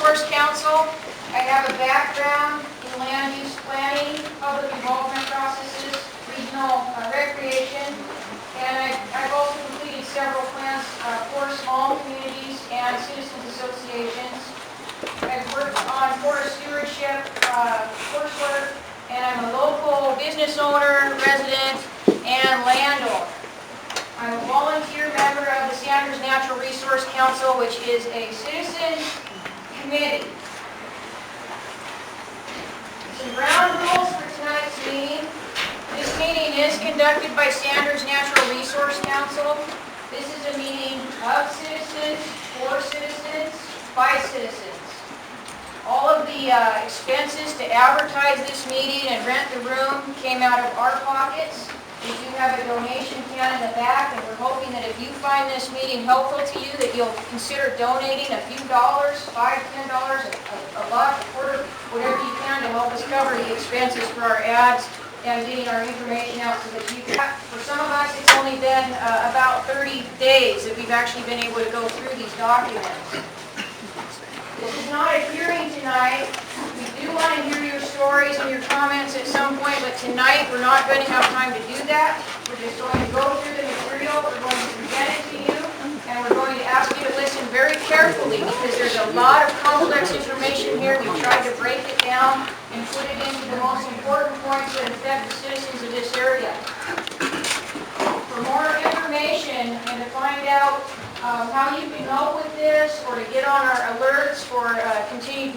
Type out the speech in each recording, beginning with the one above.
Resource Council. I have a background in land use planning, public involvement processes, regional recreation, and I've also completed several plans for small communities and citizens associations. I've worked on forest stewardship coursework, and I'm a local business owner, resident, and landowner. I'm a volunteer member of the Sanders Natural Resource Council, which is a citizen committee. Some ground rules for tonight's meeting. This meeting is conducted by Sanders Natural Resource Council. This is a meeting of citizens, for citizens, by citizens. All of the expenses to advertise this meeting and rent the room came out of our pockets. We do have a donation can in the back, and we're hoping that if you find this meeting helpful to you, that you'll consider donating a few dollars, $5, $10, a buck, a quarter, whatever you can to help us cover the expenses for our ads and getting our information out so that you can. For some of us, it's only been about 30 days that we've actually been able to go through these documents. This is not a hearing tonight. We do want to hear your stories and your comments at some point, but tonight we're not going to have time to do that. We're just going to go through the material, we're going to present it to you, and we're going to ask you to listen very carefully because there's a lot of complex information here. We tried to break it down and put it into the most important points that affect the citizens of this area. For more information and to find out how you can help with this or to get on our alerts for continued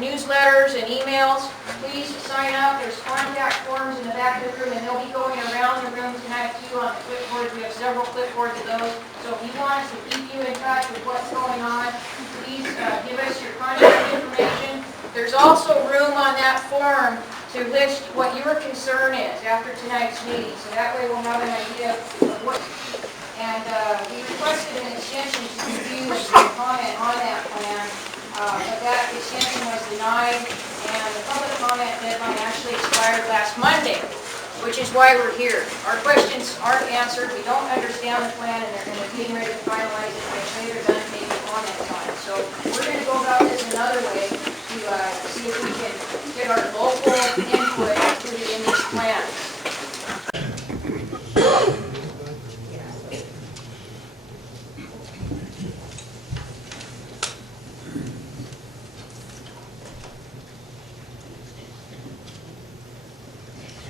newsletters and emails, please sign up. There's contact forms in the back of the room, and they'll be going around the room tonight too on the clipboards. We have several clipboards of those. So if you want us to keep you in touch with what's going on, please give us your contact information. There's also room on that form to list what your concern is after tonight's meeting. So that way we'll have an idea of what. And we requested an extension to review and comment on that plan, but that extension was denied, and the public comment deadline actually expired last Monday, which is why we're here. Our questions aren't answered, we don't understand the plan, and they're getting ready to finalize it, which later done making comments on it. So we're going to go about this another way to see if we can get our local input included in this plan.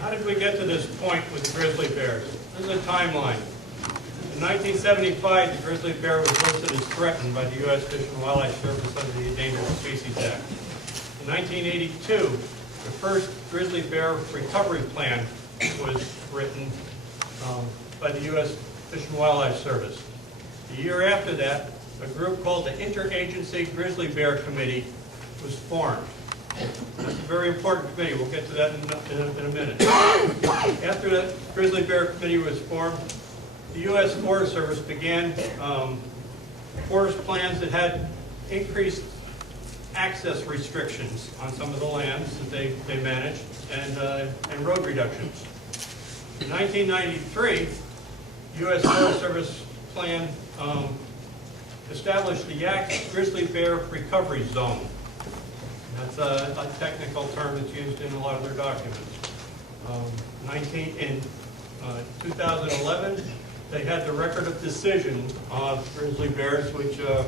How did we get to this point with the grizzly bears? This is a timeline. In 1975, the grizzly bear was listed as threatened by the U.S. Fish and Wildlife Service under the Endangered Species Act. In 1982, the first grizzly bear recovery plan was written by the U.S. Fish and Wildlife Service. The year after that, a group called the Interagency Grizzly Bear Committee was formed. That's a very important committee. We'll get to that in a minute. After the Grizzly Bear Committee was formed, the U.S. Forest Service began forest plans that had increased access restrictions on some of the lands that they managed and road reductions. In 1993, U.S. Forest Service plan established the Yak Grizzly Bear Recovery Zone. That's a technical term that's used in a lot of their documents. In 2011, they had the record of decision of grizzly bears, which is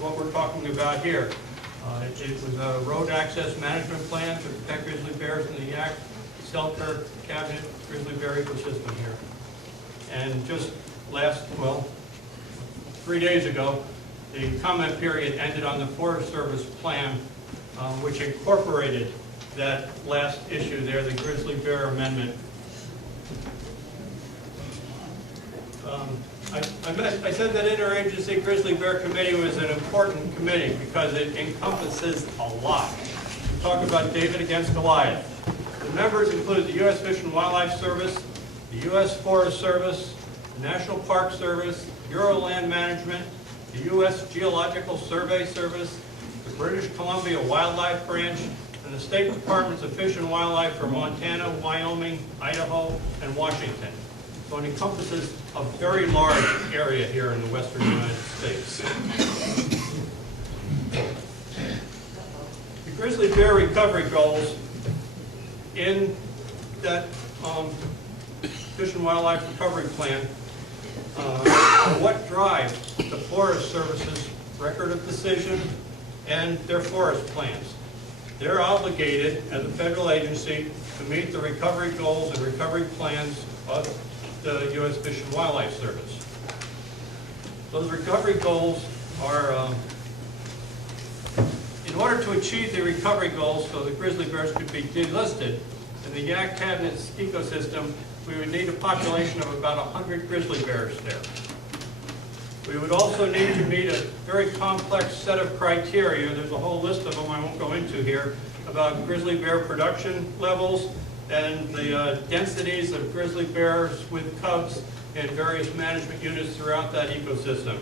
what we're talking about here. It was a road access management plan to protect grizzly bears in the Yak, Selkirk, Cabinet grizzly bear ecosystem here. And just 3 days ago, the comment period ended on the Forest Service plan, which incorporated that last issue there, the Grizzly Bear Amendment. I said that Interagency Grizzly Bear Committee was an important committee because it encompasses a lot. We talk about David against Goliath. The members include the U.S. Fish and Wildlife Service, the U.S. Forest Service, the National Park Service, Bureau of Land Management, the U.S. Geological Survey Service, the British Columbia Wildlife Branch, and the State Departments of Fish and Wildlife for Montana, Wyoming, Idaho, and Washington. So it encompasses a very large area here in the western United States. The grizzly bear recovery goals in that Fish and Wildlife Recovery Plan are what drive the Forest Service's record of decision and their forest plans. They're obligated as a federal agency to meet the recovery goals and recovery plans of the U.S. Fish and Wildlife Service. Those recovery goals are, in order to achieve the recovery goals so the grizzly bears could be delisted in the Yak Cabinets ecosystem, we would need a population of about 100 grizzly bears there. We would also need to meet a very complex set of criteria. There's a whole list of them I won't go into here about grizzly bear production levels and the densities of grizzly bears with cubs in various management units throughout that ecosystem.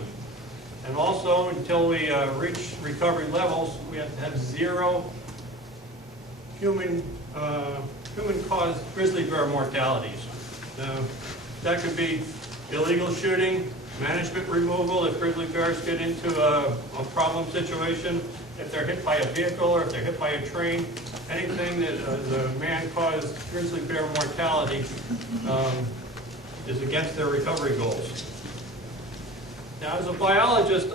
And also, until we reach recovery levels, we have to have zero human-caused grizzly bear mortalities. That could be illegal shooting, management removal if grizzly bears get into a problem situation, if they're hit by a vehicle or if they're hit by a train, anything that is a man-caused grizzly bear mortality is against their recovery goals. Now, as a biologist,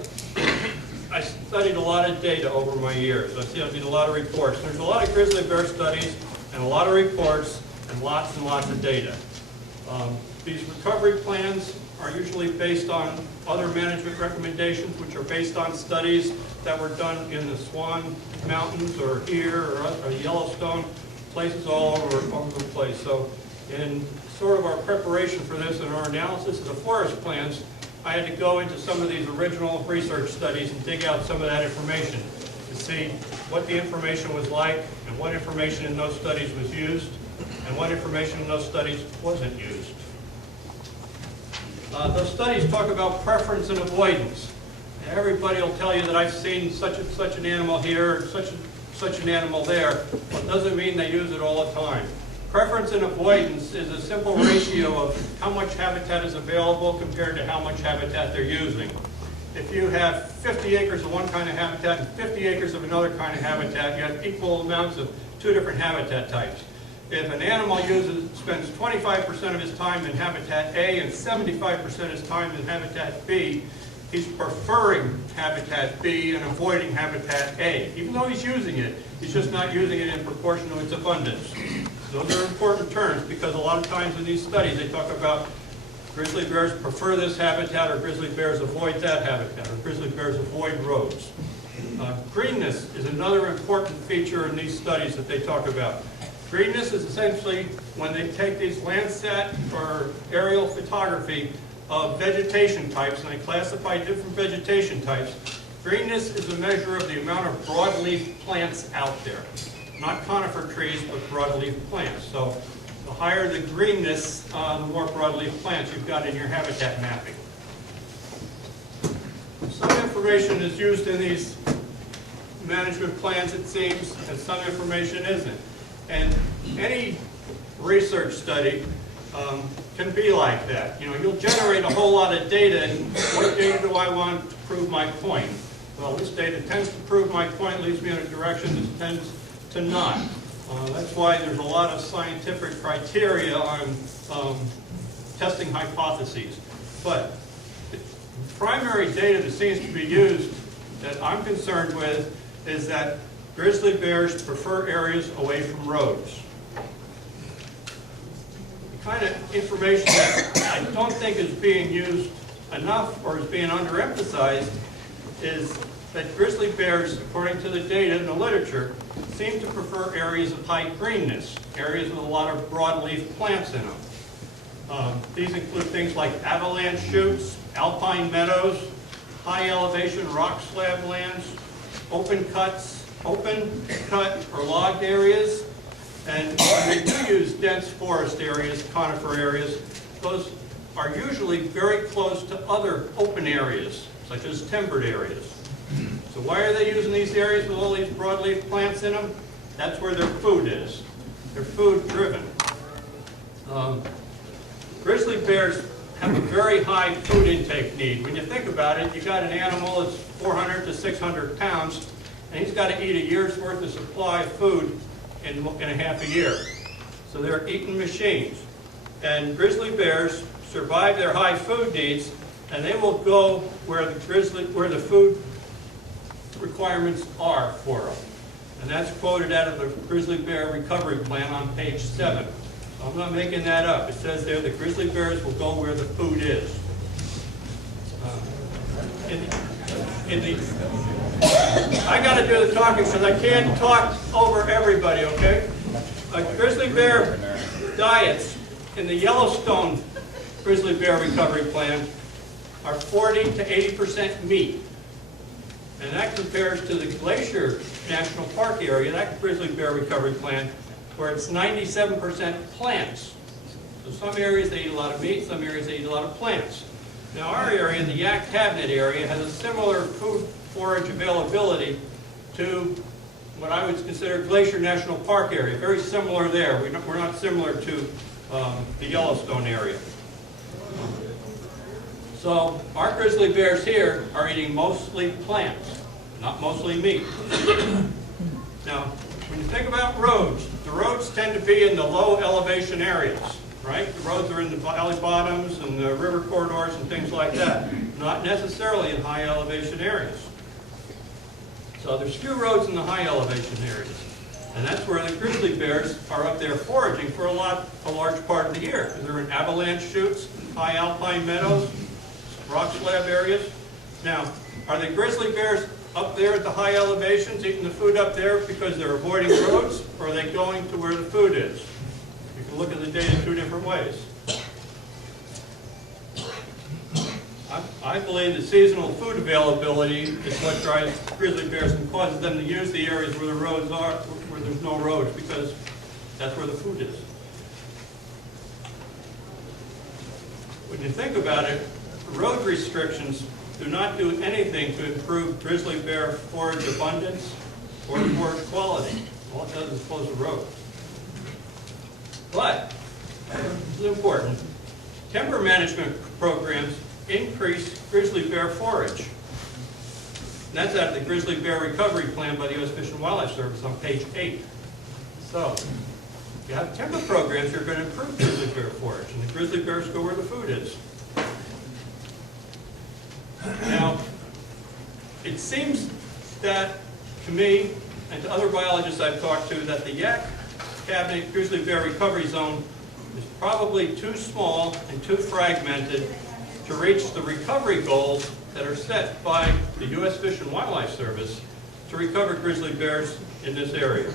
I studied a lot of data over my years. I did a lot of reports. There's a lot of grizzly bear studies and a lot of reports and lots of data. These recovery plans are usually based on other management recommendations, which are based on studies that were done in the Swan Mountains or here or Yellowstone, places all over the place. So in sort of our preparation for this and our analysis of the forest plans, I had to go into some of these original research studies and dig out some of that information to see what the information was like and what information in those studies was used and what information in those studies wasn't used. Those studies talk about preference and avoidance. And everybody will tell you that I've seen such an animal here, such an animal there, but it doesn't mean they use it all the time. Preference and avoidance is a simple ratio of how much habitat is available compared to how much habitat they're using. If you have 50 acres of one kind of habitat and 50 acres of another kind of habitat, you have equal amounts of two different habitat types. If an animal spends 25% of his time in habitat A and 75% of his time in habitat B, he's preferring habitat B and avoiding habitat A. Even though he's using it, he's just not using it in proportion to its abundance. Those are important terms because a lot of times in these studies they talk about grizzly bears prefer this habitat or grizzly bears avoid that habitat or grizzly bears avoid roads. Greenness is another important feature in these studies that they talk about. Greenness is essentially when they take these Landsat or aerial photography of vegetation types and they classify different vegetation types. Greenness is a measure of the amount of broadleaf plants out there. Not conifer trees, but broadleaf plants. So the higher the greenness, the more broadleaf plants you've got in your habitat mapping. Some information is used in these management plans, it seems, and some information isn't. And any research study can be like that. You know, you'll generate a whole lot of data, and what data do I want to prove my point? Well, this data tends to prove my point, leads me in a direction that tends to not. That's why there's a lot of scientific criteria on testing hypotheses. But the primary data that seems to be used that I'm concerned with is that grizzly bears prefer areas away from roads. The kind of information that I don't think is being used enough or is being underemphasized is that grizzly bears, according to the data in the literature, seem to prefer areas of high greenness, areas with a lot of broadleaf plants in them. These include things like avalanche chutes, alpine meadows, high elevation rock slab lands, open cut or logged areas, and when they do use dense forest areas, conifer areas, those are usually very close to other open areas, such as timbered areas. So why are they using these areas with all these broadleaf plants in them? That's where their food is. They're food driven. Grizzly bears have a very high food intake need. When you think about it, you got an animal that's 400 to 600 pounds, and he's got to eat a year's worth of supply of food in a half a year. So they're eating machines. And grizzly bears survive their high food needs, and they will go where the food requirements are for them. And that's quoted out of the Grizzly Bear Recovery Plan on page 7. So I'm not making that up. It says there the grizzly bears will go where the food is. I got to do the talking because I can't talk over everybody, okay? Grizzly bear diets in the Yellowstone Grizzly Bear Recovery Plan are 40 to 80% meat. And that compares to the Glacier National Park area, that Grizzly Bear Recovery Plan, where it's 97% plants. So some areas they eat a lot of meat, some areas they eat a lot of plants. Now our area, the Yak Cabinet area, has a similar food forage availability to what I would consider Glacier National Park area. Very similar there. We're not similar to the Yellowstone area. So our grizzly bears here are eating mostly plants, not mostly meat. Now, when you think about roads, the roads tend to be in the low elevation areas, right? The roads are in the valley bottoms and the river corridors and things like that, not necessarily in high elevation areas. So there's few roads in the high elevation areas. And that's where the grizzly bears are up there foraging for a large part of the year, because they're in avalanche chutes, high alpine meadows, rock slab areas. Now, are the grizzly bears up there at the high elevations eating the food up there because they're avoiding roads, or are they going to where the food is? You can look at the data two different ways. I believe that seasonal food availability is what drives grizzly bears and causes them to use the areas where the roads are, where there's no roads, because that's where the food is. When you think about it, road restrictions do not do anything to improve grizzly bear forage abundance or forage quality. All it does is close the road. But, this is important, timber management programs increase grizzly bear forage. And that's out of the Grizzly Bear Recovery Plan by the U.S. Fish and Wildlife Service on page 8. So, you have timber programs that are going to improve grizzly bear forage, and the grizzly bears go where the food is. Now, it seems that, to me, and to other biologists I've talked to, that the Yak Cabinet Grizzly Bear Recovery Zone is probably too small and too fragmented to reach the recovery goals that are set by the U.S. Fish and Wildlife Service to recover grizzly bears in this area.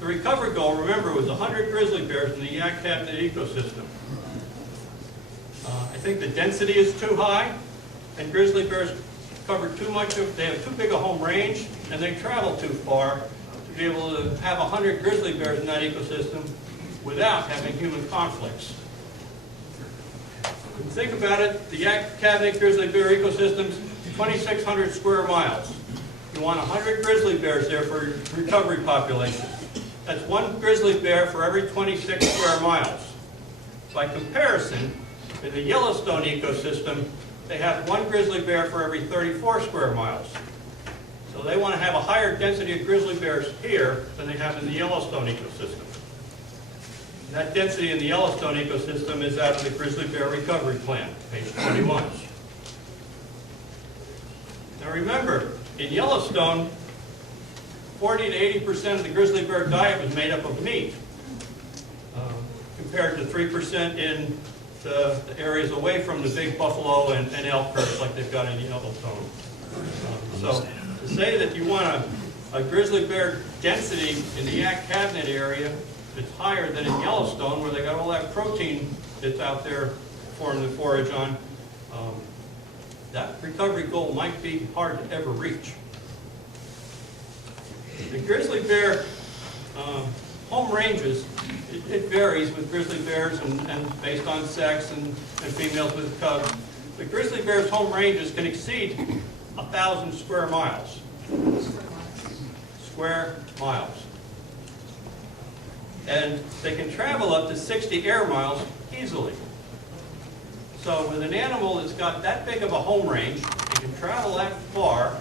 The recovery goal, remember, was 100 grizzly bears in the Yak Cabinet ecosystem. I think the density is too high, and grizzly bears cover too much of, they have too big a home range, and they travel too far to be able to have 100 grizzly bears in that ecosystem without having human conflicts. When you think about it, the Yak Cabinet Grizzly Bear ecosystem's 2,600 square miles. You want 100 grizzly bears there for your recovery population. That's one grizzly bear for every 26 square miles. By comparison, in the Yellowstone ecosystem, they have one grizzly bear for every 34 square miles. So they want to have a higher density of grizzly bears here than they have in the Yellowstone ecosystem. And that density in the Yellowstone ecosystem is out of the Grizzly Bear Recovery Plan, page 21. Now remember, in Yellowstone, 40 to 80% of the grizzly bear diet was made up of meat, compared to 3% in the areas away from the big buffalo and elk herds like they've got in Yellowstone. So to say that you want a grizzly bear density in the Yak Cabinet area that's higher than in Yellowstone, where they got all that protein that's out there for them to forage on, that recovery goal might be hard to ever reach. The grizzly bear home ranges, it varies with grizzly bears and based on sex and females with cubs. The grizzly bear's home ranges can exceed 1,000 square miles. Square miles. And they can travel up to 60 air miles easily. So with an animal that's got that big of a home range, and can travel that far,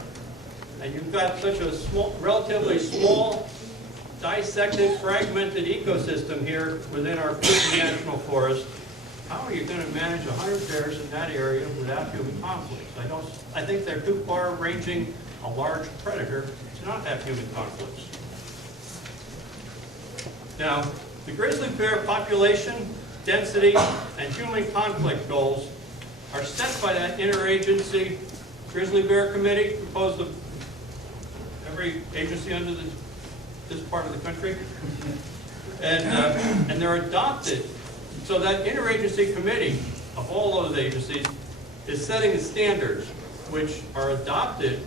and you've got such a small, relatively small, dissected, fragmented ecosystem here within our Kootenai National Forest, how are you going to manage 100 bears in that area without human conflicts? I think they're too far-ranging a large predator to not have human conflicts. Now, the grizzly bear population, density, and human conflict goals are set by that interagency grizzly bear committee composed of every agency under this part of the country, and they're adopted. So that interagency committee of all those agencies is setting the standards which are adopted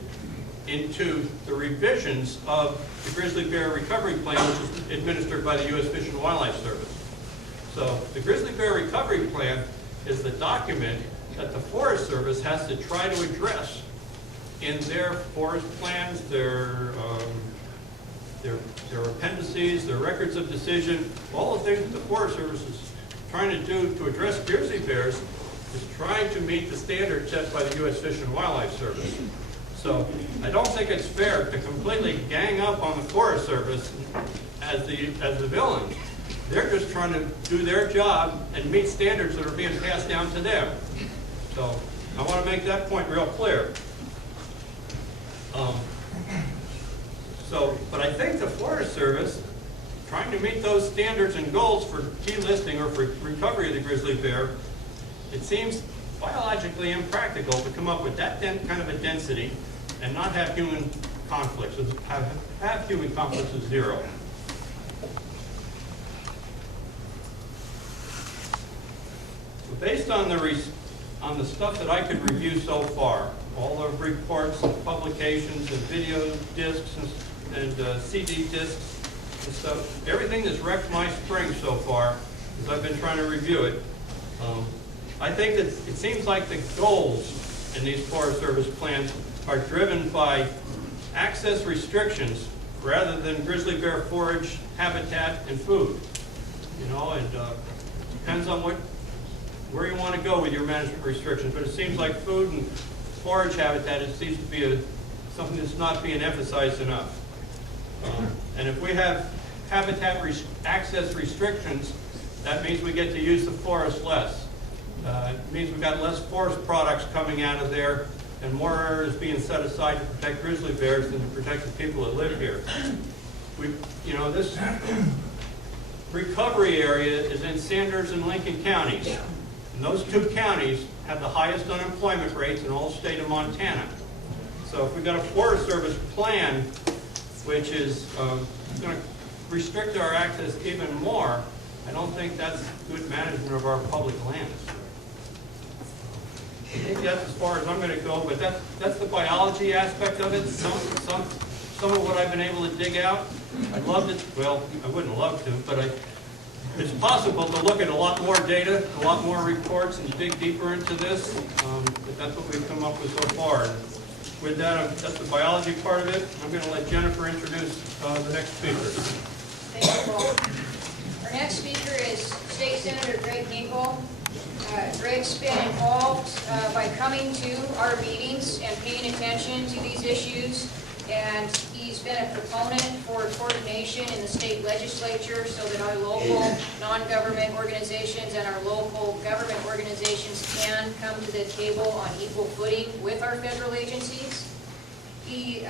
into the revisions of the Grizzly Bear Recovery Plan, which is administered by the U.S. Fish and Wildlife Service. So the Grizzly Bear Recovery Plan is the document that the Forest Service has to try to address in their forest plans, their appendices, their records of decision, all the things that the Forest Service is trying to do to address grizzly bears is trying to meet the standards set by the U.S. Fish and Wildlife Service. So I don't think it's fair to completely gang up on the Forest Service as the villains. They're just trying to do their job and meet standards that are being passed down to them. So I want to make that point real clear. But I think the Forest Service, trying to meet those standards and goals for delisting or for recovery of the grizzly bear, it seems biologically impractical to come up with that kind of a density and not have human conflicts, have human conflicts of zero. So based on the stuff that I could review so far, all the reports and publications and video discs and CD discs and stuff, everything that's wrecked my spring so far, as I've been trying to review it, I think that it seems like the goals in these Forest Service plans are driven by access restrictions rather than grizzly bear forage, habitat, and food. You know, and depends on where you want to go with your management restrictions, but it seems like food and forage habitat, it seems to be something that's not being emphasized enough. And if we have habitat access restrictions, that means we get to use the forest less. It means we've got less forest products coming out of there, and more is being set aside to protect grizzly bears than to protect the people that live here. This recovery area is in Sanders and Lincoln counties. And those two counties have the highest unemployment rates in all the state of Montana. So if we've got a Forest Service plan which is going to restrict our access even more, I don't think that's good management of our public lands. I think that's as far as I'm going to go, but that's the biology aspect of it. Some of what I've been able to dig out. I'd love to, well, I wouldn't love to, but it's possible to look at a lot more data, a lot more reports, and dig deeper into this. But that's what we've come up with so far. With that, that's the biology part of it. I'm going to let Jennifer introduce the next speaker. Thank you, Paul. Our next speaker is State Senator Greg Hinkle. Greg's been involved by coming to our meetings and paying attention to these issues, and he's been a proponent for coordination in the state legislature so that our local non-government organizations and our local government organizations can come to the table on equal footing with our federal agencies. He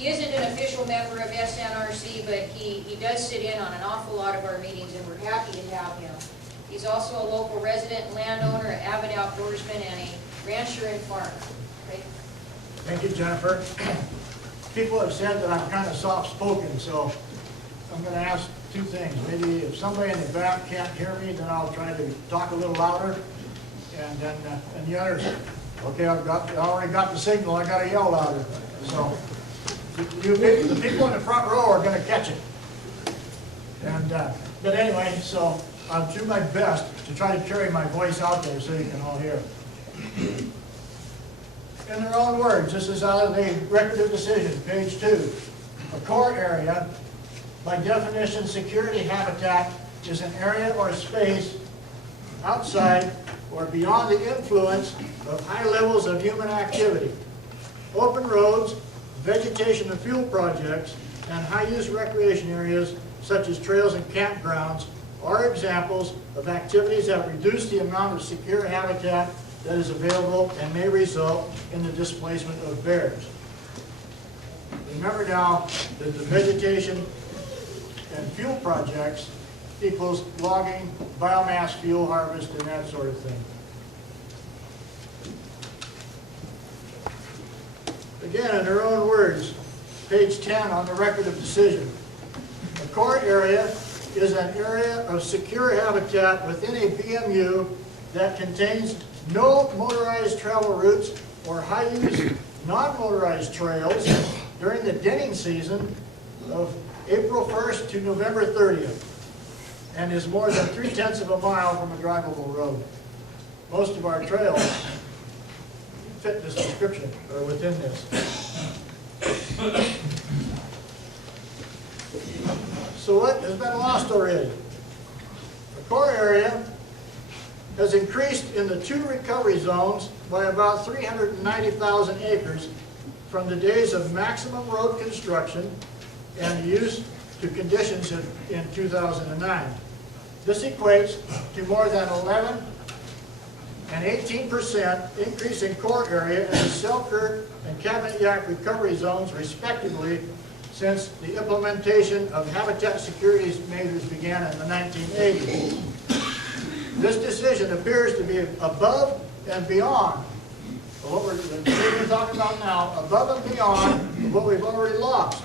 isn't an official member of SNRC, but he does sit in on an awful lot of our meetings, and we're happy to have him. He's also a local resident and landowner, an avid outdoorsman, and a rancher and farmer. Okay. Thank you, Jennifer. People have said that I'm kind of soft-spoken, so I'm going to ask two things. Maybe if somebody in the back can't hear me, then I'll try to talk a little louder. And then and the others, okay, I already got the signal, I got to yell louder. So the people in the front row are going to catch it. And but anyway, so I'll do my best to try to carry my voice out there so you can all hear. In their own words, this is out of the Record of Decision, page 2. A core area, by definition, security habitat is an area or space outside or beyond the influence of high levels of human activity. Open roads, vegetation and fuel projects, and high-use recreation areas such as trails and campgrounds are examples of activities that reduce the amount of secure habitat that is available and may result in the displacement of bears. Remember now that the vegetation and fuel projects equals logging, biomass fuel harvest, and that sort of thing. Again, in their own words, page 10 on the record of decision. A core area is an area of secure habitat within a BMU that contains no motorized travel routes or high-use non-motorized trails during the denning season of April 1st to November 30th and is more than 3/10 of a mile from a drivable road. Most of our trails fit this description, or within this. So what has been lost already? The core area has increased in the 2 recovery zones by about 390,000 acres from the days of maximum road construction and use to conditions in 2009. This equates to more than 11 and 18% increase in core area in the Selkirk and Cabinet Yaak recovery zones, respectively, since the implementation of habitat security measures began in the 1980s. This decision appears to be above and beyond what we're talking about now, above and beyond what we've already lost.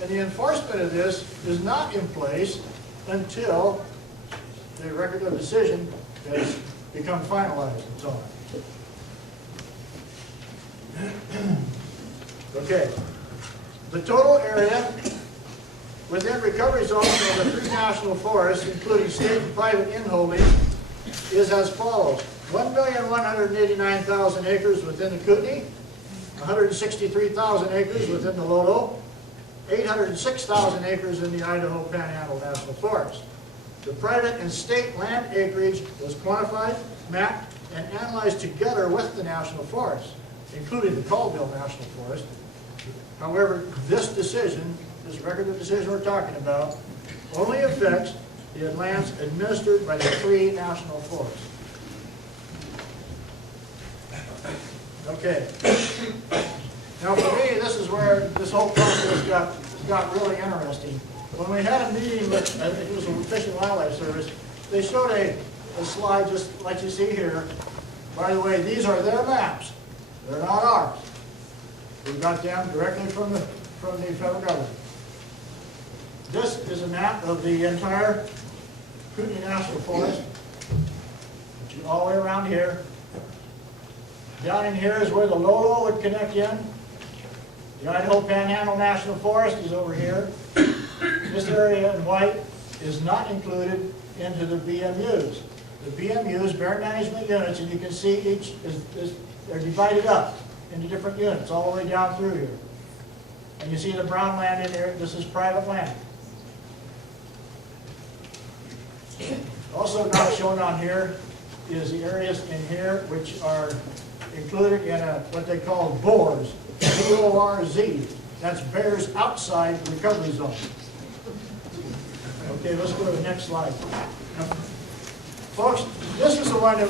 And the enforcement of this is not in place until the record of decision has become finalized and so on. Okay. The total area within recovery zones of the 3 national forests, including state and private inholding, is as follows. 1,189,000 acres within the Kootenai, 163,000 acres within the Lolo, 806,000 acres in the Idaho Panhandle National Forest. The private and state land acreage was quantified, mapped, and analyzed together with the national forest, including the Caldwell National Forest. However, this decision, this record of decision we're talking about, only affects the lands administered by the 3 national forests. Okay. Now for me, this is where this whole process got really interesting. When we had a meeting with, I think it was the Fish and Wildlife Service, they showed a slide just like you see here. By the way, these are their maps. They're not ours. We got them directly from the federal government. This is a map of the entire Kootenai National Forest, all the way around here. Down in here is where the Lolo would connect in. The Idaho Panhandle National Forest is over here. This area in white is not included into the BMUs. The BMUs, Bear Management Units, and you can see each they're divided up into different units all the way down through here. And you see the brown land in there. This is private land. Also not shown on here is the areas in here which are included in what they call BORZ, B-O-R-Z. That's bears outside the recovery zone. Okay, let's go to the next slide. Now, folks, this is the one that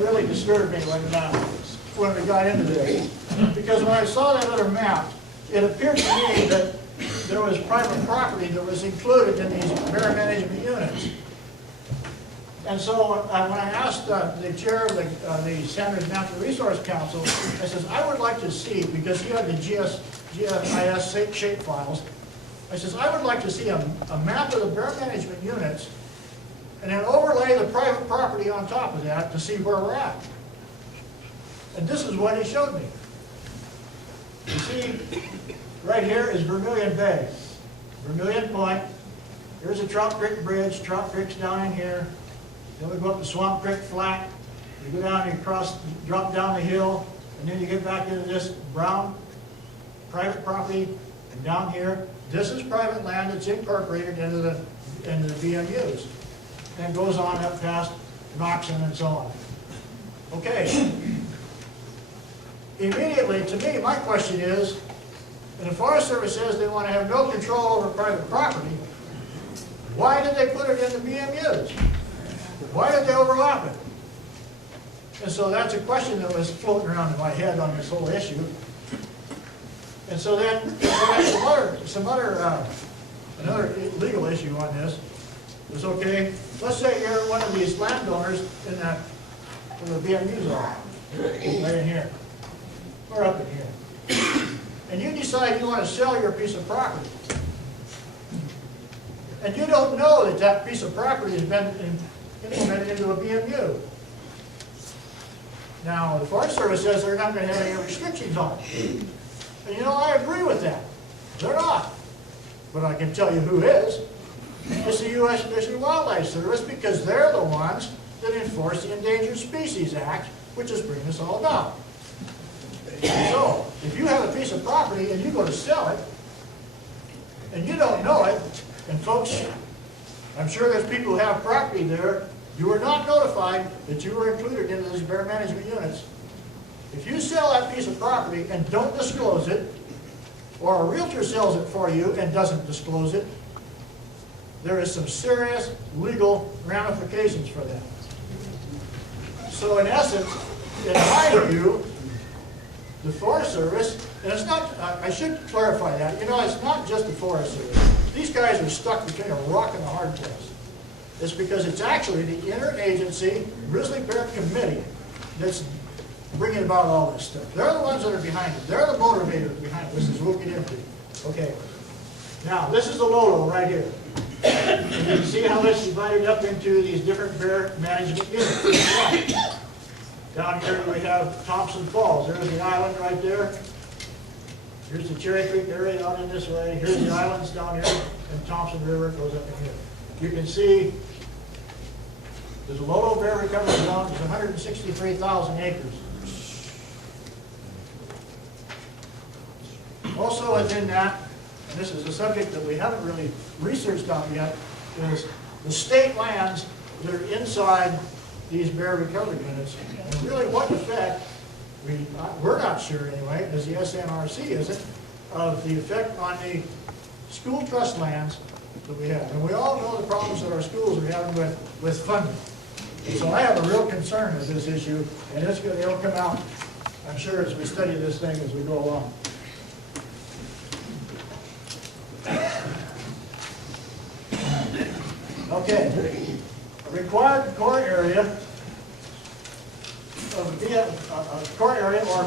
really disturbed me when we got into this. Because when I saw that other map, it appeared to me that there was private property that was included in these bear management units. And so when I asked the chair of the Sanders Natural Resource Council, I says, I would like to see, because he had the GIS shape files, I says, I would like to see a map of the bear management units and then overlay the private property on top of that to see where we're at. And this is what he showed me. You see, right here is Vermilion Bay, Vermilion Point. Here's a Trout Creek bridge. Trout Creek's down in here. Then we go up to Swamp Creek Flat. You go down and cross, drop down the hill, and then you get back into this brown private property. And down here, this is private land that's incorporated into the BMUs. and goes on up past Knoxon and so on. Okay. Immediately, to me, my question is, and the Forest Service says they want to have no control over private property, why did they put it in the BMUs? Why did they overlap it? And so that's a question that was floating around in my head on this whole issue. And so then, another legal issue on this is, okay, let's say you're one of these landowners in that, where the BMUs are, right in here, or up in here. And you decide you want to sell your piece of property. And you don't know that that piece of property has been implemented into a BMU. Now, the Forest Service says they're not going to have any restrictions on it. And you know, I agree with that. They're not. But I can tell you who is. It's the U.S. Fish and Wildlife Service, because they're the ones that enforce the Endangered Species Act, which is bringing us all down. So, if you have a piece of property and you go to sell it, and you don't know it, and folks, I'm sure there's people who have property there, you were not notified that you were included into these bear management units. If you sell that piece of property and don't disclose it, or a realtor sells it for you and doesn't disclose it, there is some serious legal ramifications for that. So in essence, in my view, the Forest Service, and it's not, I should clarify that, you know, it's not just the Forest Service. These guys are stuck between a rock and a hard place. It's because it's actually the interagency Grizzly Bear Committee that's bringing about all this stuff. They're the ones that are behind it. They're the motivators behind this, as we'll get into. Okay. Now, this is the Lolo right here. And you can see how it's divided up into these different bear management units. Down here we have Thompson Falls. There's the island right there. Here's the Cherry Creek area out in this way. Here's the islands down here, and Thompson River goes up in here. You can see there's a Lolo Bear Recovery Zone. There's 163,000 acres. Also within that, and this is a subject that we haven't really researched on yet, is the state lands that are inside these bear recovery units. And really what effect, we're not sure anyway, as the SNRC isn't, of the effect on the school trust lands that we have. And we all know the problems that our schools are having with funding. And so I have a real concern with this issue, and it'll come out, I'm sure, as we study this thing as we go along. Okay, a required core area or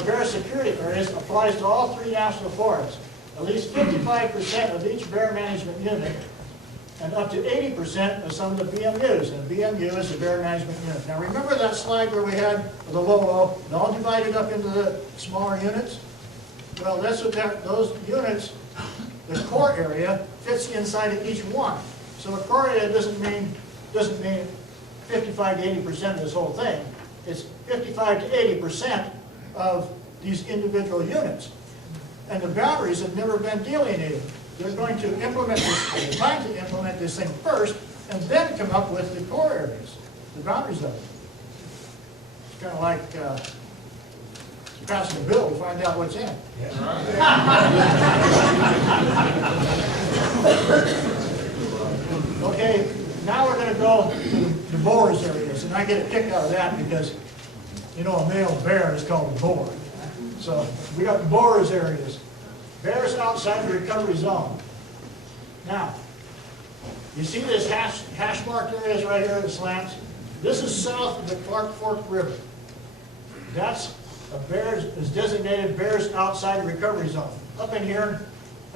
bear security areas applies to all 3 national forests. At least 55% of each bear management unit, and up to 80% of some of the BMUs. And BMU is the bear management unit. Now remember that slide where we had the Lolo, all divided up into the smaller units? Well, that's what those units, the core area, fits inside of each one. So a core area doesn't mean 55 to 80% of this whole thing. It's 55 to 80% of these individual units. And the boundaries have never been delineated. They're going to implement this, they're trying to implement this thing first, and then come up with the core areas, the boundaries of it. It's kind of like passing a bill to find out what's in. Okay, now we're going to go to the boars areas, and I get a kick out of that because, you know, a male bear is called a boar. So we got the boars areas. Bears outside the recovery zone. Now, you see this hash marked areas right here, the slants? This is south of the Clark Fork River. That's is designated bears outside the recovery zone. Up in here,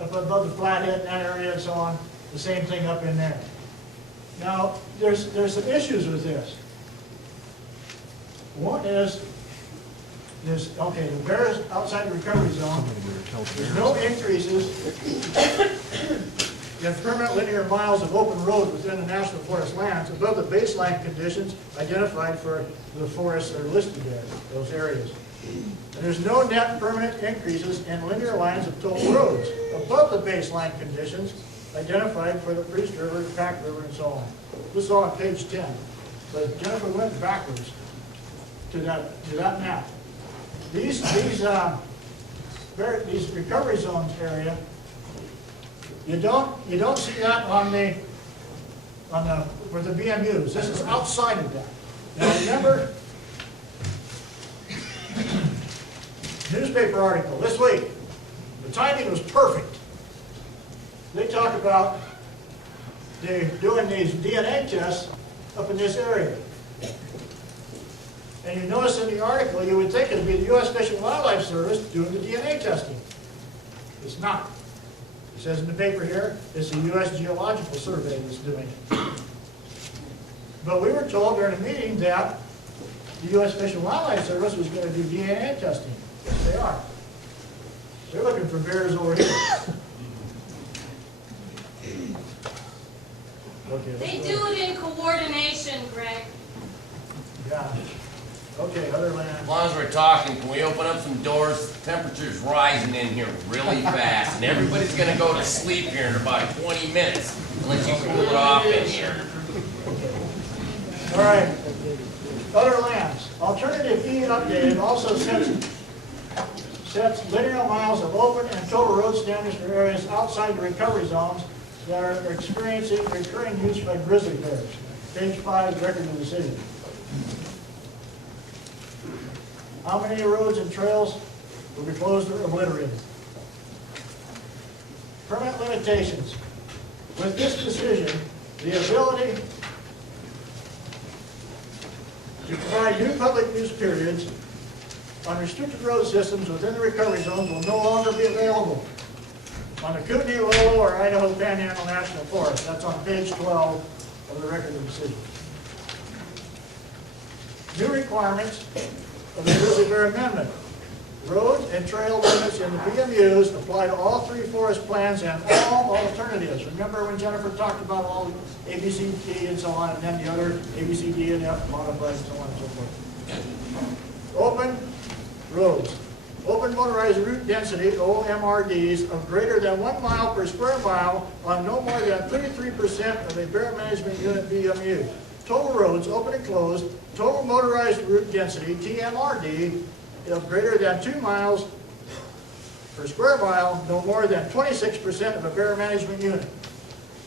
up above the flathead in that area and so on, the same thing up in there. Now, there's some issues with this. One is, okay, the bears outside the recovery zone, there's no increases in permanent linear miles of open road within the National Forest lands above the baseline conditions identified for the forests that are listed there, those areas. And there's no net permanent increases in linear lines of total roads above the baseline conditions identified for the Priest River, the Pack River, and so on. This is all on page 10. But Jennifer went backwards to that map. These recovery zones area, you don't see that on the for the BMUs. This is outside of that. Now remember, newspaper article this week. The timing was perfect. They talk about they're doing these DNA tests up in this area. And you notice in the article, you would think it would be the U.S. Fish and Wildlife Service doing the DNA testing. It's not. It says in the paper here, it's the U.S. Geological Survey that's doing it. But we were told during the meeting that the U.S. Fish and Wildlife Service was going to do DNA testing. Yes, they are. They're looking for bears over here. Okay, They do it in coordination, Greg. Yeah. Okay, other As land. long as we're talking, can we open up some doors? Temperature's rising in here really fast, and everybody's gonna go to sleep here in about 20 minutes, unless you cool it off in here. All right. Other lands. Alternative E updated also sets linear miles of open and total road standards for areas outside the recovery zones that are experiencing recurring use by grizzly bears. Page 5, record of decision. How many roads and trails will be closed or obliterated? Permit limitations. With this decision, the ability to provide new public use periods on restricted road systems within the recovery zones will no longer be available on the Kootenai, Lolo, or Idaho Panhandle National Forest. That's on page 12 of the record of decision. New requirements of the Grizzly Bear Amendment. Road and trail limits in the BMUs apply to all 3 forest plans and all alternatives. Remember when Jennifer talked about all A, B, C, D, and so on, and then the other A, B, C, D, and F modified, and so on and so forth. Open roads. Open motorized route density, OMRDs, of greater than 1 mile per square mile on no more than 33% of a bear management unit BMU. Total roads, open and closed, total motorized route density, TMRD, of greater than 2 miles per square mile, no more than 26% of a bear management unit.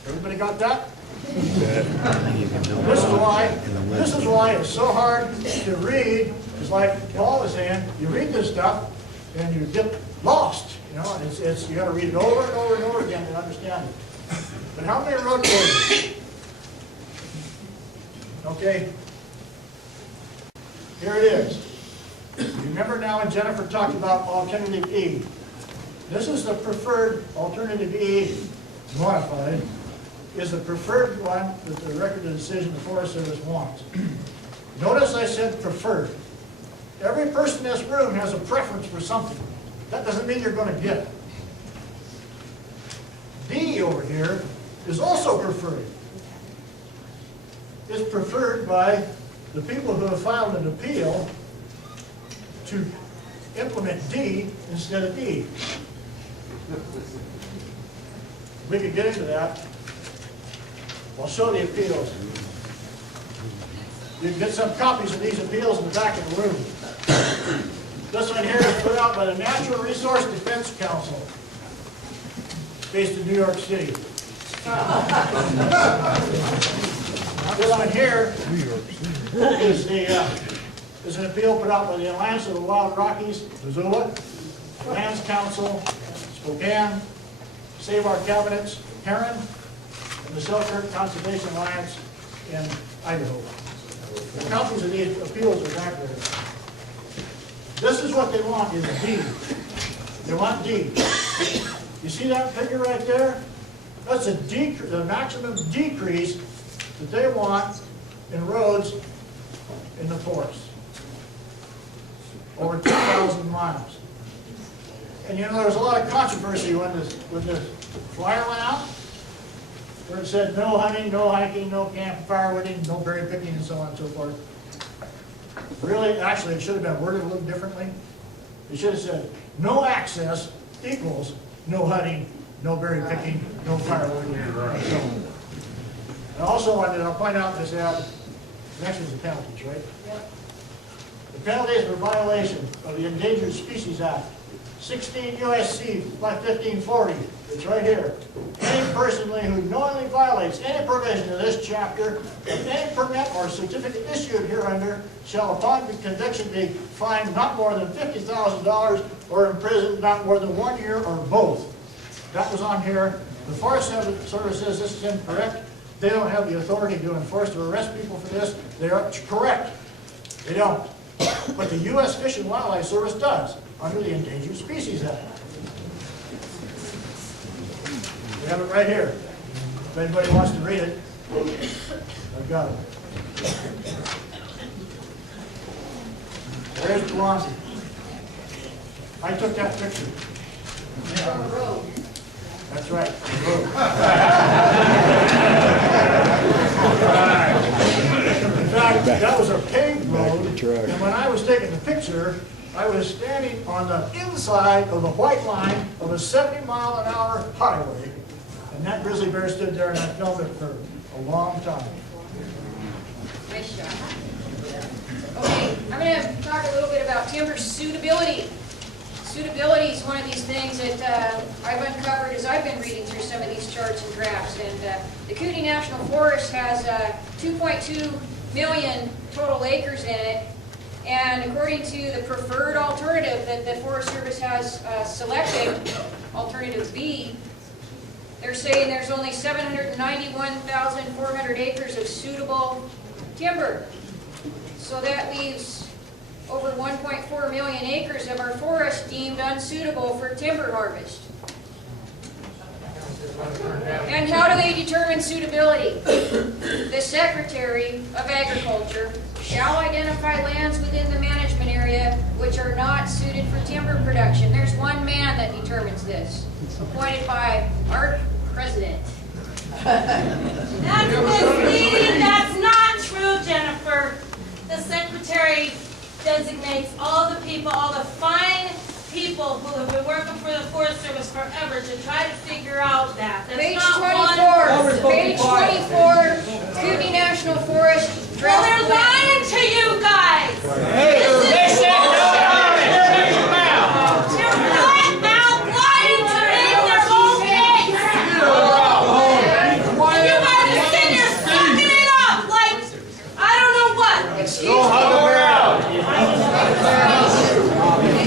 Everybody got that? This is why it's so hard to read. It's like Paul was saying, you read this stuff and you get lost. You know, and you got to read it over and over and over again to understand it. But how many road closures? Okay, here it is. Remember now when Jennifer talked about alternative E. This is the preferred alternative E modified, is the preferred one that the record of decision the Forest Service wants. Notice I said preferred. Every person in this room has a preference for something. That doesn't mean you're going to get it. D over here is also preferred. It's preferred by the people who have filed an appeal to implement D instead of E. We could get into that. I'll show the appeals. You can get some copies of these appeals in the back of the room. This one here is put out by the Natural Resource Defense Council, based in New York City. This one here is an appeal put out by the Alliance of the Wild Rockies, Missoula, Lands Council, Spokane, Save Our Cabinets, Heron, and the Selkirk Conservation Alliance in Idaho. The copies of these appeals are back there. This is what they want, is D. They want D. You see that figure right there? That's the maximum decrease that they want in roads in the forest. Over 2,000 miles. And you know, there was a lot of controversy when this flyer went out, where it said no hunting, no hiking, no camp firewooding, no berry picking, and so on and so forth. Really, actually, it should have been worded a little differently. It should have said no access equals no hunting, no berry picking, no firewood. So, and also, I'll point out this ad, next is the penalties, right? Yep. The penalties for violation of the Endangered Species Act, 16 USC 1540, it's right here. Any person who knowingly violates any provision of this chapter, of any permit or certificate issued hereunder, shall upon conviction be fined not more than $50,000 or imprisoned not more than 1 year or both. That was on here. The Forest Service says this is incorrect. They don't have the authority to enforce or arrest people for this. They are correct. They don't. But the U.S. Fish and Wildlife Service does, under the Endangered Species Act. We have it right here. If anybody wants to read it, I've got it. There's Pelonzi. I took that picture. On the road. That's right. In fact, that was a paved road, and when I was taking the picture, I was standing on the inside of the white line of a 70-mile-an-hour highway, and that grizzly bear stood there, and I filmed it for a long time. Nice shot. Okay, I'm going to talk a little bit about timber suitability. Suitability is one of these things that I've uncovered as I've been reading through some of these charts and graphs. And the Kootenai National Forest has 2.2 million total acres in it. And according to the preferred alternative that the Forest Service has selected, alternative B, they're saying there's only 791,400 acres of suitable timber. So that leaves over 1.4 million acres of our forest deemed unsuitable for timber harvest. And how do they determine suitability? The Secretary of Agriculture shall identify lands within the management area which are not suited for timber production. There's one man that determines this, appointed by our president. That's misleading. That's not true, Jennifer. The Secretary designates all the people, all the fine people who have been working for the Forest Service forever to try to figure out that. That's Page not 24, page 24, Kootenai National Forest. Well, they're lying to you guys. They're lying to me in their own case. And you guys are sitting here sucking it up like, I don't know what. Excuse me.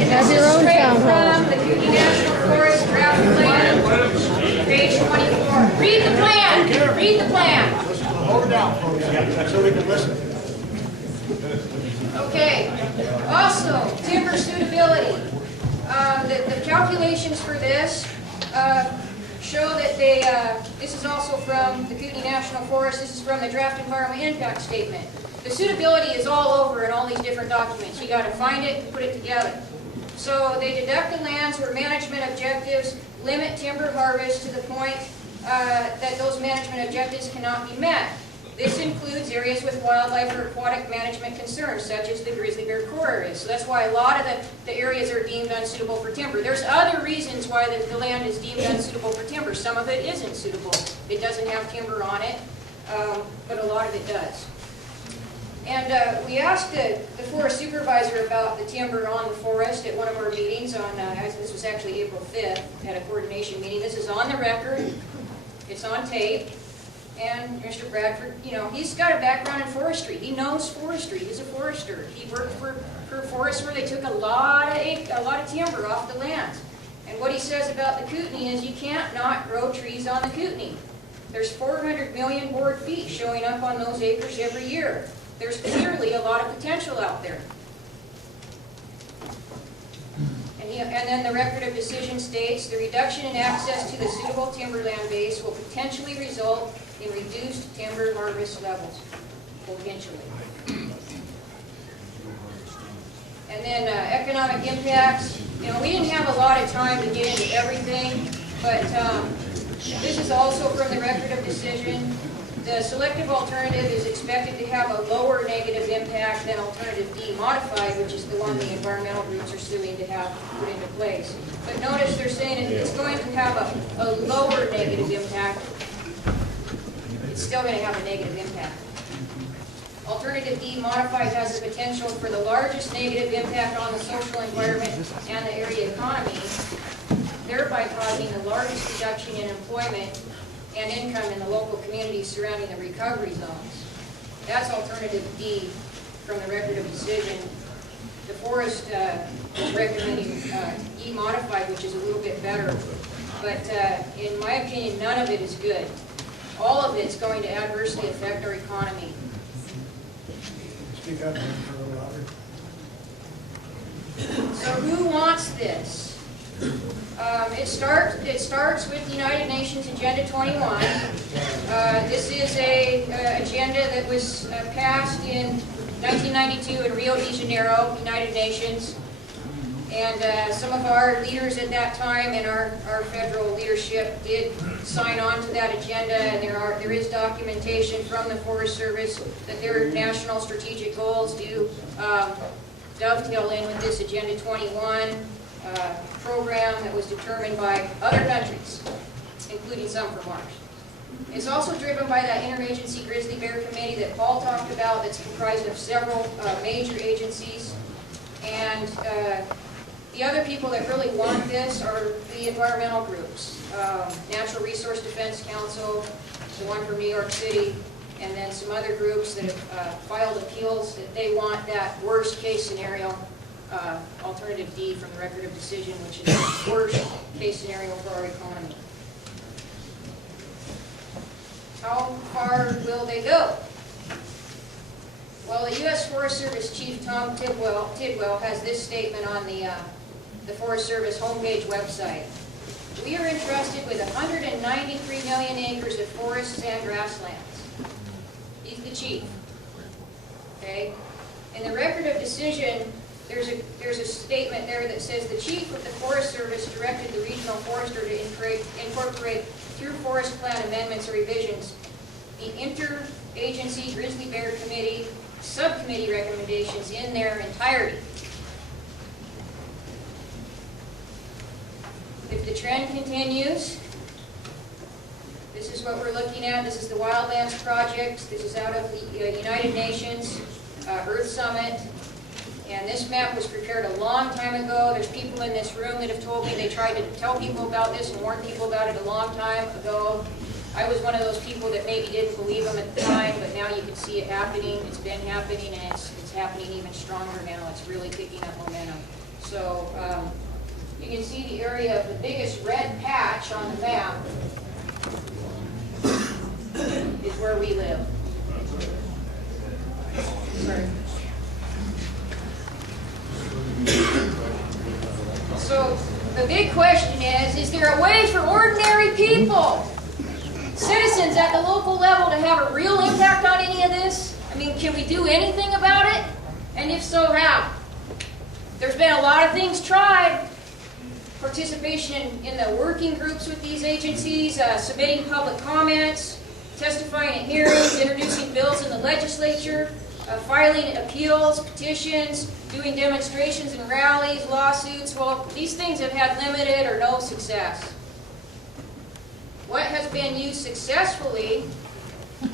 Have your own town hall. From the Kootenai National Forest draft plan, page 24. Read the plan. Read the plan. Hold it down, folks, so we can listen. Okay. Also, timber suitability. The calculations for this show that they, this is also from the Kootenai National Forest, this is from the draft environment impact statement. The suitability is all over in all these different documents. You got to find it and put it together. So they deduct the lands where management objectives limit timber harvest to the point that those management objectives cannot be met. This includes areas with wildlife or aquatic management concerns, such as the grizzly bear core areas. So that's why a lot of the areas are deemed unsuitable for timber. There's other reasons why the land is deemed unsuitable for timber. Some of it isn't suitable. It doesn't have timber on it, but a lot of it does. And we asked the forest supervisor about the timber on the forest at one of our meetings on, this was actually April 5th, at a coordination meeting. This is on the record. It's on tape. And Mr. Bradford, you know, he's got a background in forestry. He knows forestry. He's a forester. He worked for forests where they took a lot of timber off the lands. And what he says about the Kootenai is you can't not grow trees on the Kootenai. There's 400 million board feet showing up on those acres every year. There's clearly a lot of potential out there. And then the record of decision states the reduction in access to the suitable timberland base will potentially result in reduced timber harvest levels. Potentially. And then economic impacts. You know, we didn't have a lot of time to get into everything, but this is also from the record of decision. The selective alternative is expected to have a lower negative impact than alternative D modified, which is the one the environmental groups are suing to have put into place. But notice they're saying it's going to have a lower negative impact. It's still going to have a negative impact. Alternative D modified has the potential for the largest negative impact on the social environment and the area economy, thereby causing the largest reduction in employment and income in the local communities surrounding the recovery zones. That's alternative D from the record of decision. The forest is recommending E modified, which is a little bit better. But in my opinion, none of it is good. All of it's going to adversely affect our economy. Speak up a little louder. So who wants this? It starts with United Nations Agenda 21. This is a agenda that was passed in 1992 in Rio de Janeiro, United Nations. And some of our leaders at that time and our federal leadership did sign on to that agenda, and there is documentation from the Forest Service that their national strategic goals do dovetail in with this Agenda 21 program that was determined by other countries, including some from ours. It's also driven by that interagency Grizzly Bear Committee that Paul talked about, that's comprised of several major agencies. And the other people that really want this are the environmental groups. Natural Resource Defense Council, the one from New York City, and then some other groups that have filed appeals that they want that worst case scenario, alternative D from the record of decision, which is the worst case scenario for our economy. How far will they go? Well, the U.S. Forest Service Chief Tom Tidwell has this statement on the Forest Service homepage website. We are entrusted with 193 million acres of forests and grasslands. He's the chief. Okay? In the record of decision, there's a statement there that says the chief of the Forest Service directed the regional forester to incorporate through Forest Plan amendments or revisions the interagency Grizzly Bear Committee subcommittee recommendations in their entirety. If the trend continues, this is what we're looking at. This is the Wildlands Project. This is out of the United Nations Earth Summit. And this map was prepared a long time ago. There's people in this room that have told me they tried to tell people about this and warn people about it a long time ago. I was one of those people that maybe didn't believe them at the time, but now you can see it happening. It's been happening, and it's happening even stronger now. It's really picking up momentum. So you can see the area of the biggest red patch on the map is where we live. Sorry. So the big question is there a way for ordinary people, citizens at the local level, to have a real impact on any of this? I mean, can we do anything about it? And if so, how? There's been a lot of things tried. Participation in the working groups with these agencies, submitting public comments, testifying at hearings, introducing bills in the legislature, filing appeals, petitions, doing demonstrations and rallies, lawsuits. Well, these things have had limited or no success. What has been used successfully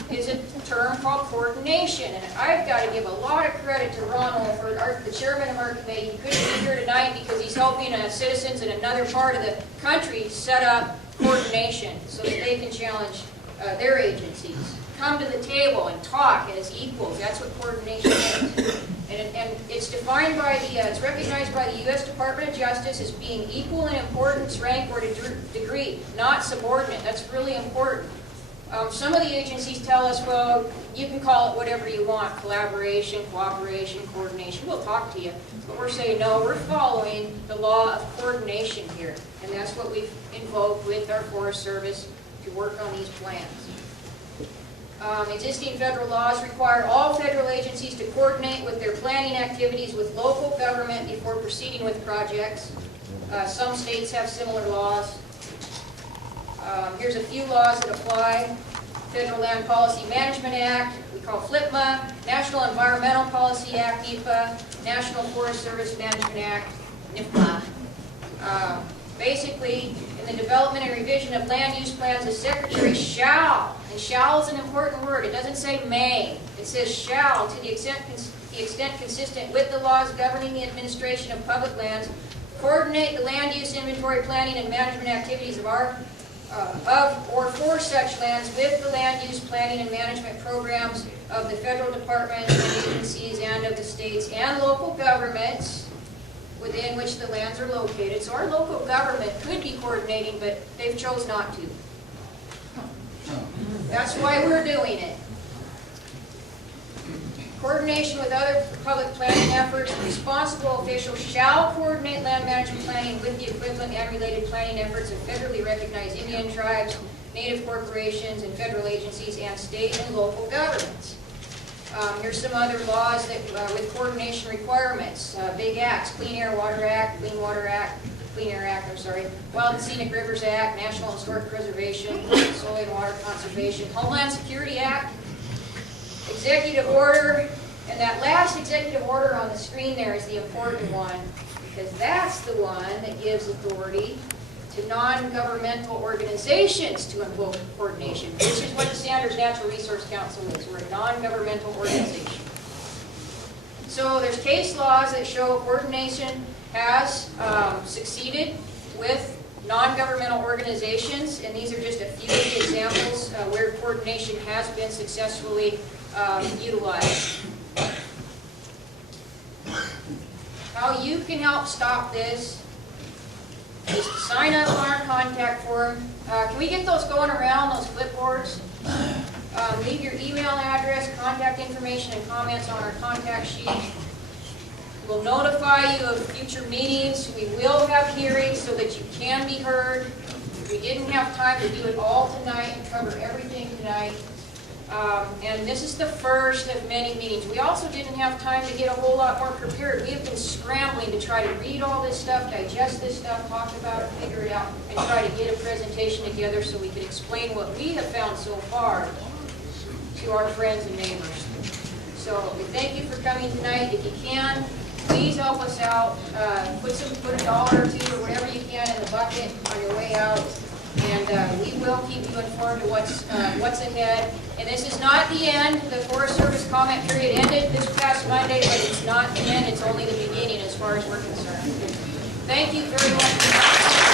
is a term called coordination. And I've got to give a lot of credit to Ron Olford, the chairman of our committee. He couldn't be here tonight because he's helping citizens in another part of the country set up coordination so that they can challenge their agencies. Come to the table and talk as equals. That's what coordination is. And it's defined by it's recognized by the U.S. Department of Justice as being equal in importance, rank, or degree, not subordinate. That's really important. Some of the agencies tell us, well, you can call it whatever you want, collaboration, cooperation, coordination. We'll talk to you. But we're saying, no, we're following the law of coordination here. And that's what we've invoked with our Forest Service to work on these plans. Existing federal laws require all federal agencies to coordinate with their planning activities with local government before proceeding with projects. Some states have similar laws. Here's a few laws that apply. Federal Land Policy Management Act, we call FLPMA, National Environmental Policy Act, NEPA, National Forest Service Management Act, NIFMA. Basically, in the development and revision of land use plans, the Secretary shall, and shall is an important word, it doesn't say may, it says shall, to the extent consistent with the laws governing the administration of public lands, coordinate the land use inventory planning and management activities of or for such lands with the land use planning and management programs of the federal departments and agencies and of the states and local governments within which the lands are located. So our local government could be coordinating, but they've chose not to. That's why we're doing it. Coordination with other public planning efforts, responsible officials shall coordinate land management planning with the equivalent and related planning efforts of federally recognized Indian tribes, native corporations, and federal agencies, and state and local governments. Here's some other laws that, with coordination requirements. Big Acts, Clean Air Water Act, Clean Air Act, Wild and Scenic Rivers Act, National Historic Preservation, Soil and Water Conservation, Homeland Security Act, Executive Order, and that last executive order on the screen there is the important one, because that's the one that gives authority to non-governmental organizations to invoke coordination, which is what the Sanders Natural Resource Council is. We're a non-governmental organization. So there's case laws that show coordination has succeeded with non-governmental organizations, and these are just a few of the examples where coordination has been successfully utilized. How you can help stop this is to sign up on our contact form. Can we get those going around, those clipboards? Leave your email address, contact information, and comments on our contact sheet. We'll notify you of future meetings. We will have hearings so that you can be heard. We didn't have time to do it all tonight and cover everything tonight. And this is the first of many meetings. We also didn't have time to get a whole lot more prepared. We have been scrambling to try to read all this stuff, digest this stuff, talk about it, figure it out, and try to get a presentation together so we could explain what we have found so far to our friends and neighbors. So we thank you for coming tonight. If you can, please help us out. Put $1 or $2 or whatever you can in the bucket on your way out. And we will keep you informed of what's ahead. And this is not the end. The Forest Service comment period ended this past Monday, but it's not the end. It's only the beginning as far as we're concerned. Thank you very much.